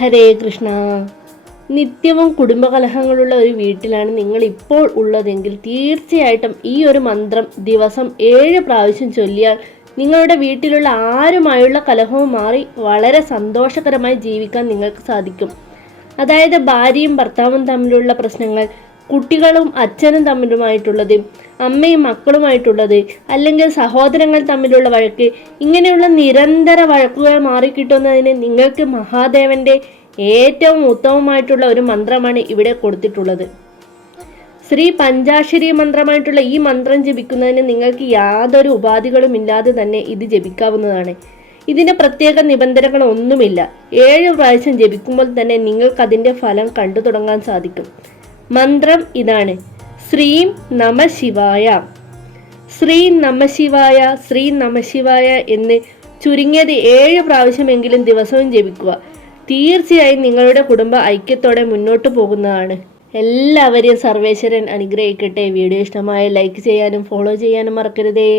ഹരേ കൃഷ്ണ. നിത്യവും കുടുംബകലഹങ്ങളുള്ള ഒരു വീട്ടിലാണ് നിങ്ങൾ ഇപ്പോൾ ഉള്ളതെങ്കിൽ തീർച്ചയായിട്ടും ഈ ഒരു മന്ത്രം ദിവസം 7 പ്രാവശ്യം ചൊല്ലിയാൽ നിങ്ങളുടെ വീട്ടിലുള്ള ആരുമായുള്ള കലഹവും മാറി വളരെ സന്തോഷകരമായി ജീവിക്കാൻ നിങ്ങൾക്ക് സാധിക്കും. അതായത് ഭാര്യയും ഭർത്താവും തമ്മിലുള്ള പ്രശ്നങ്ങൾ, കുട്ടികളും അച്ഛനും തമ്മിലുമായിട്ടുള്ളത്, അമ്മയും മക്കളുമായിട്ടുള്ളത്, അല്ലെങ്കിൽ സഹോദരങ്ങൾ തമ്മിലുള്ള വഴക്ക്, ഇങ്ങനെയുള്ള നിരന്തര വഴക്കുകൾ മാറിക്കിട്ടുന്നതിന് നിങ്ങൾക്ക് മഹാദേവന്റെ ഏറ്റവും ഉത്തമമായിട്ടുള്ള ഒരു മന്ത്രമാണ് ഇവിടെ കൊടുത്തിട്ടുള്ളത്. ശ്രീ പഞ്ചാക്ഷരി മന്ത്രമായിട്ടുള്ള ഈ മന്ത്രം ജപിക്കുന്നതിന് നിങ്ങൾക്ക് യാതൊരു ഉപാധികളും ഇല്ലാതെ തന്നെ ഇത് ജപിക്കാവുന്നതാണ്. ഇതിന് പ്രത്യേക നിബന്ധനകളൊന്നുമില്ല. 7 പ്രാവശ്യം ജപിക്കുമ്പോൾ തന്നെ നിങ്ങൾക്ക് അതിൻ്റെ ഫലം കണ്ടു തുടങ്ങാൻ സാധിക്കും. മന്ത്രം ഇതാണ്: ശ്രീം നമ ശിവായ. ശ്രീം നമ ശിവായ, ശ്രീം നമ ശിവായ എന്ന് ചുരുങ്ങിയത് 7 പ്രാവശ്യമെങ്കിലും ദിവസവും ജപിക്കുക. തീർച്ചയായും നിങ്ങളുടെ കുടുംബ ഐക്യത്തോടെ മുന്നോട്ട് പോകുന്നതാണ്. എല്ലാവരെയും സർവേശ്വരൻ അനുഗ്രഹിക്കട്ടെ. വീഡിയോ ഇഷ്ടമായ ലൈക്ക് ചെയ്യാനും ഫോളോ ചെയ്യാനും മറക്കരുതേ.